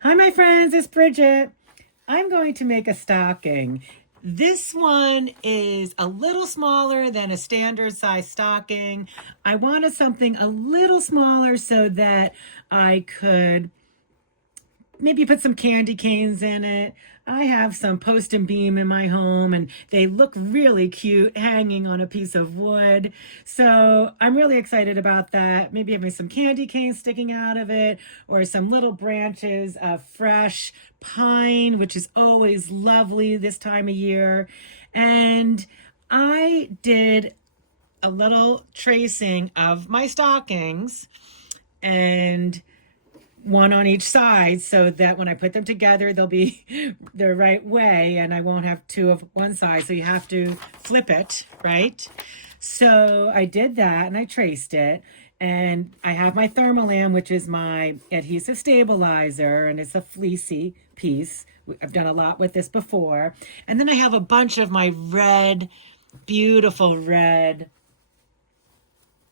Hi, my friends, it's Bridget. I'm going to make a stocking. This one is a little smaller than a standard size stocking. I wanted something a little smaller so that I could maybe put some candy canes in it. I have some post and beam in my home and they look really cute hanging on a piece of wood. So I'm really excited about that. Maybe having some candy canes sticking out of it or some little branches of fresh pine, which is always lovely this time of year. And I did a little tracing of my stockings and one on each side so that when I put them together, they'll be the right way and I won't have two of one side. So you have to flip it, right? So I did that and I traced it. And I have my Thermolam, which is my adhesive stabilizer, and it's a fleecy piece. I've done a lot with this before. And then I have a bunch of my red, beautiful red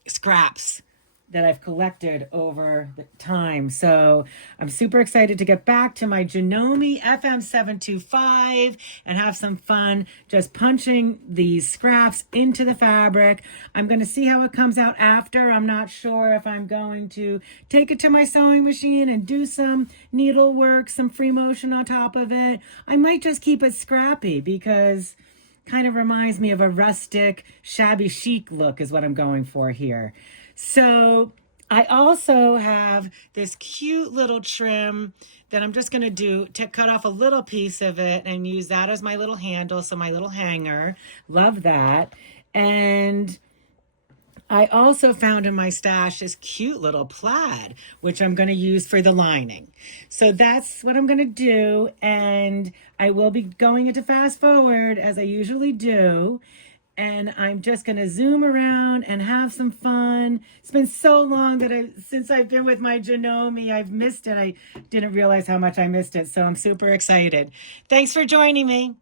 scraps that I've collected over the time. So I'm super excited to get back to my Janome FM725 and have some fun just punching these scraps into the fabric. I'm going to see how it comes out after. I'm not sure if I'm going to take it to my sewing machine and do some needlework, some free motion on top of it. I might just keep it scrappy because kind of reminds me of a rustic, shabby chic look is what I'm going for here. So I also have this cute little trim that I'm just going to do to cut off a little piece of it and use that as my little handle. So my little hanger, love that. And I also found in my stash this cute little plaid, which I'm going to use for the lining. So that's what I'm going to do. And I will be going into fast forward as I usually do. And I'm just going to zoom around and have some fun. It's been so long that since I've been with my Janome, I've missed it. I didn't realize how much I missed it. So I'm super excited. Thanks for joining me.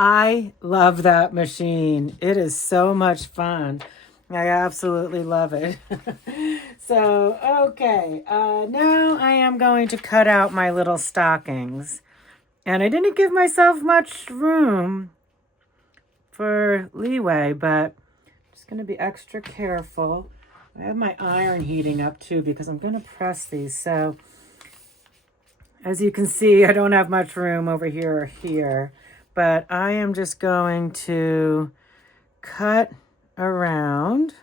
I love that machine. It is so much fun. I absolutely love it. So, okay, now I am going to cut out my little stockings. And I didn't give myself much room for leeway, but I'm just going to be extra careful. I have my iron heating up too because I'm going to press these. So, as you can see, I don't have much room over here or here. But I am just going to cut around,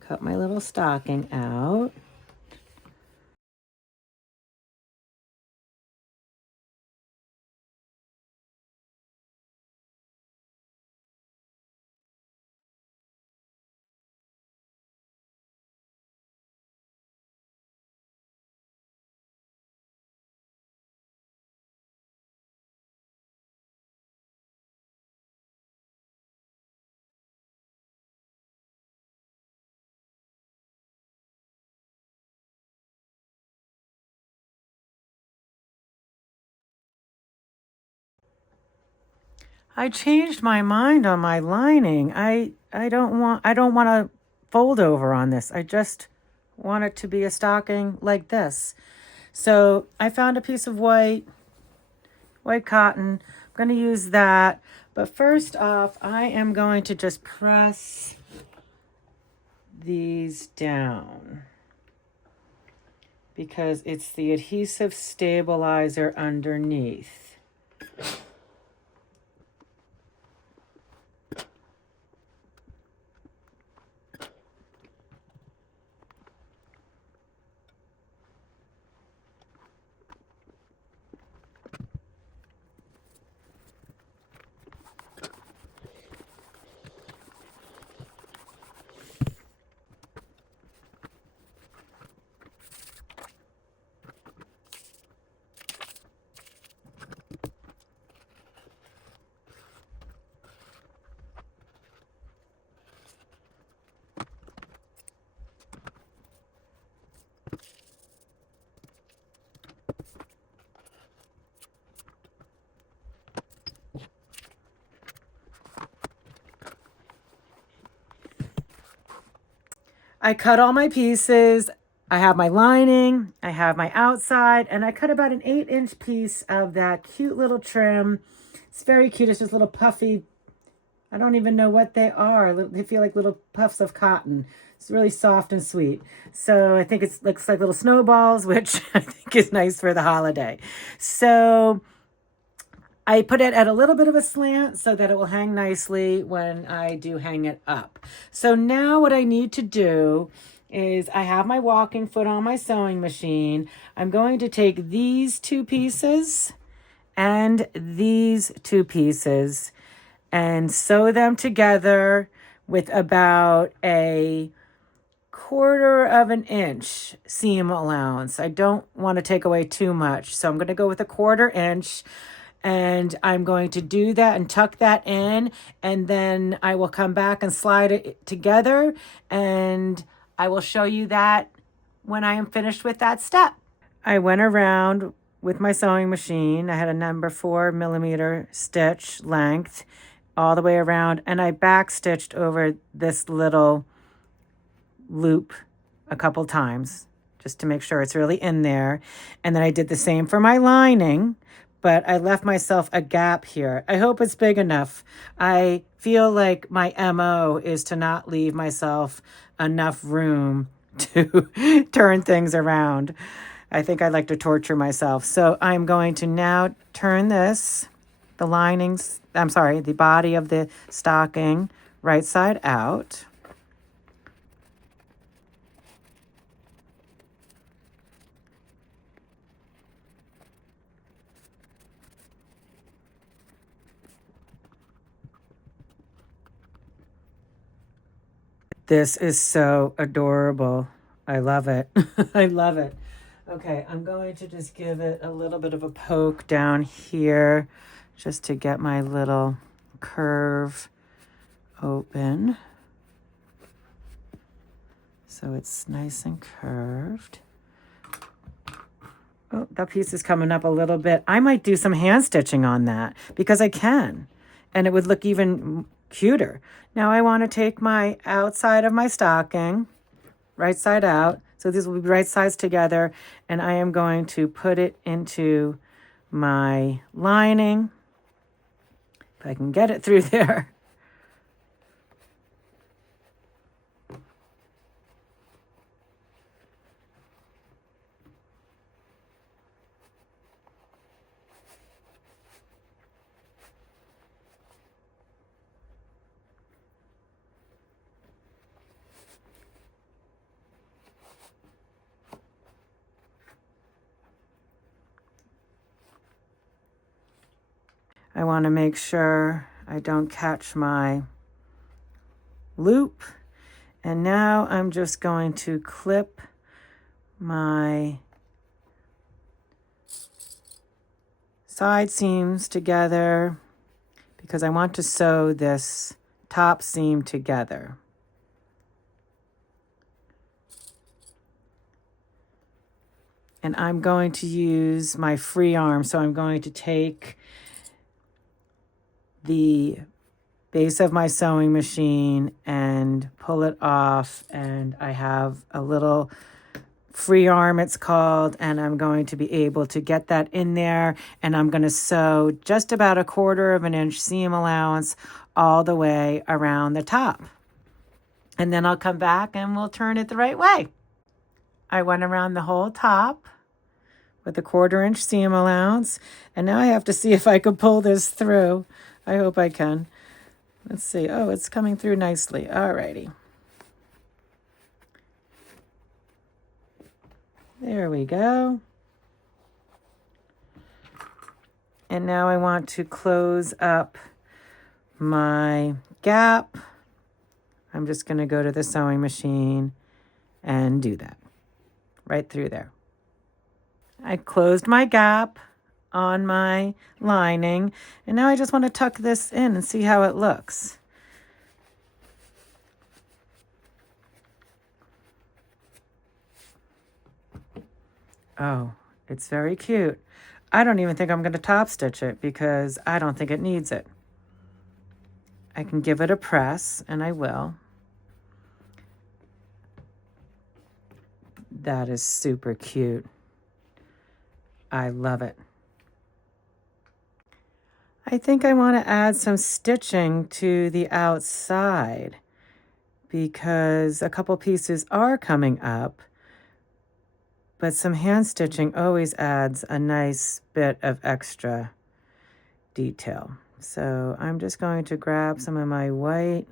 cut my little stocking out. I changed my mind on my lining. I don't want to fold over on this. I just want it to be a stocking like this. So I found a piece of white cotton. I'm going to use that. But first off, I am going to just press these down because it's the adhesive stabilizer underneath. I cut all my pieces. I have my lining, I have my outside, and I cut about an 8-inch piece of that cute little trim. It's very cute. It's just little puffy, I don't even know what they are. They feel like little puffs of cotton. It's really soft and sweet. So I think it looks like little snowballs, which I think is nice for the holiday. So I put it at a little bit of a slant so that it will hang nicely when I do hang it up. So now what I need to do is I have my walking foot on my sewing machine. I'm going to take these two pieces and these two pieces and sew them together with about a 1/4 of an inch seam allowance. I don't want to take away too much, so I'm going to go with a 1/4 inch. And I'm going to do that and tuck that in, and then I will come back and slide it together, and I will show you that when I am finished with that step. I went around with my sewing machine. I had a number 4mm stitch length all the way around, and I back stitched over this little loop a couple times just to make sure it's really in there. And then I did the same for my lining, but I left myself a gap here. I hope it's big enough. I feel like my MO is to not leave myself enough room to turn things around. I think I like to torture myself. So I'm going to now turn this, the body of the stocking right side out. This is so adorable. I love it. I love it. Okay, I'm going to just give it a little bit of a poke down here just to get my little curve open. So it's nice and curved. Oh, that piece is coming up a little bit. I might do some hand stitching on that because I can, and it would look even cuter. Now I want to take my outside of my stocking, right side out. So these will be right sides together, and I am going to put it into my lining. If I can get it through there. I want to make sure I don't catch my loop. And now I'm just going to clip my side seams together because I want to sew this top seam together. And I'm going to use my free arm. So I'm going to take the base of my sewing machine and pull it off, and I have a little free arm, it's called, and I'm going to be able to get that in there, and I'm going to sew just about 1/4 of an inch seam allowance all the way around the top. And then I'll come back and we'll turn it the right way. I went around the whole top with a 1/4 inch seam allowance, and now I have to see if I could pull this through. I hope I can. Let's see. Oh, it's coming through nicely. Alrighty. There we go. And now I want to close up my gap. I'm just going to go to the sewing machine and do that right through there. I closed my gap on my lining, and now I just want to tuck this in and see how it looks. Oh, it's very cute. I don't even think I'm going to top stitch it because I don't think it needs it. I can give it a press, and I will. That is super cute. I love it. I think I want to add some stitching to the outside because a couple pieces are coming up, but some hand stitching always adds a nice bit of extra detail. So I'm just going to grab some of my white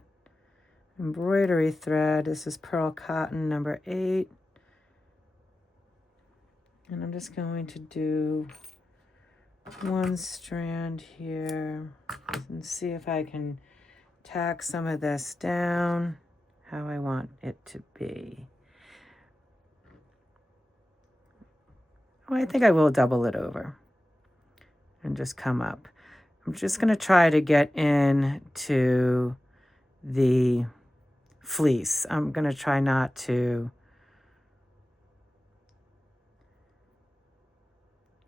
embroidery thread. This is pearl cotton number 8. And I'm just going to do one strand here and see if I can tack some of this down how I want it to be. Oh, I think I will double it over and just come up. I'm just going to try to get into the fleece. I'm going to try not to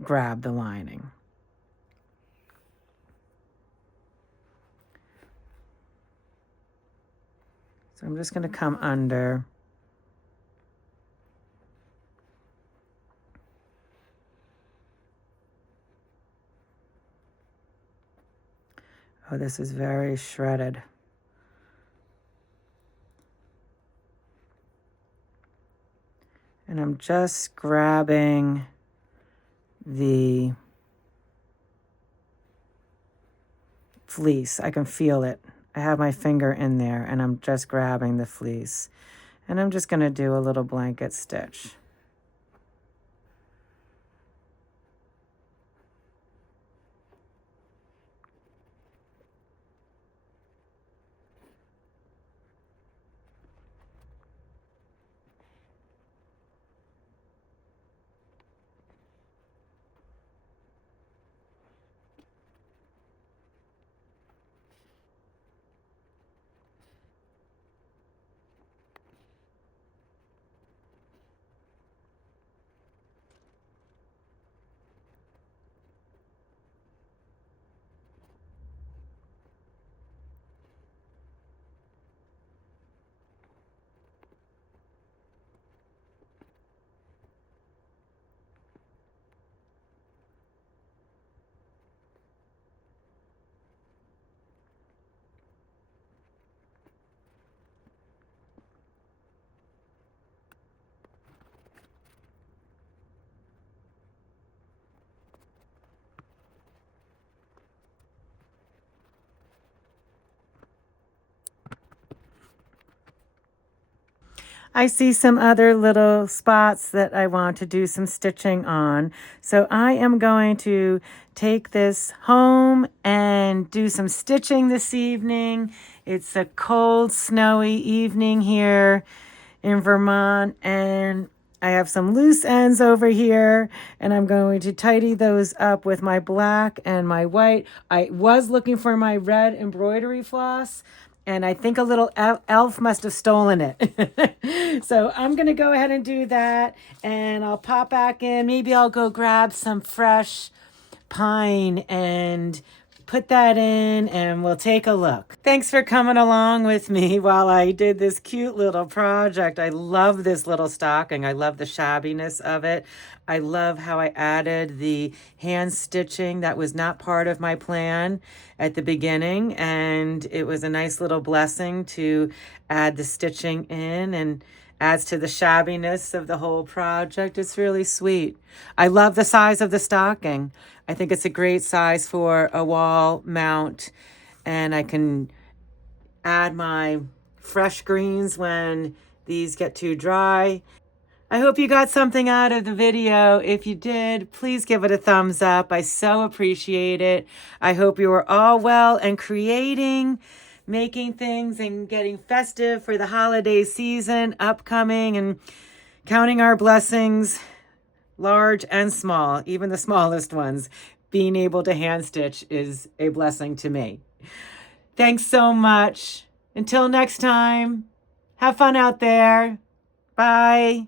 grab the lining. So I'm just going to come under. Oh, this is very shredded. And I'm just grabbing the fleece. I can feel it. I have my finger in there and I'm just grabbing the fleece. And I'm just going to do a little blanket stitch. I see some other little spots that I want to do some stitching on. So I am going to take this home and do some stitching this evening. It's a cold, snowy evening here in Vermont, and I have some loose ends over here, and I'm going to tidy those up with my black and my white. I was looking for my red embroidery floss, and I think a little elf must have stolen it. So I'm going to go ahead and do that, and I'll pop back in. Maybe I'll go grab some fresh pine and put that in, and we'll take a look. Thanks for coming along with me while I did this cute little project. I love this little stocking. I love the shabbiness of it. I love how I added the hand stitching that was not part of my plan at the beginning, and it was a nice little blessing to add the stitching in, and adds to the shabbiness of the whole project. It's really sweet. I love the size of the stocking. I think it's a great size for a wall mount, and I can add my fresh greens when these get too dry. I hope you got something out of the video. If you did, please give it a thumbs up. I so appreciate it. I hope you are all well and creating, making things and getting festive for the holiday season upcoming, and counting our blessings, large and small, even the smallest ones. Being able to hand stitch is a blessing to me. Thanks so much. Until next time, have fun out there. Bye.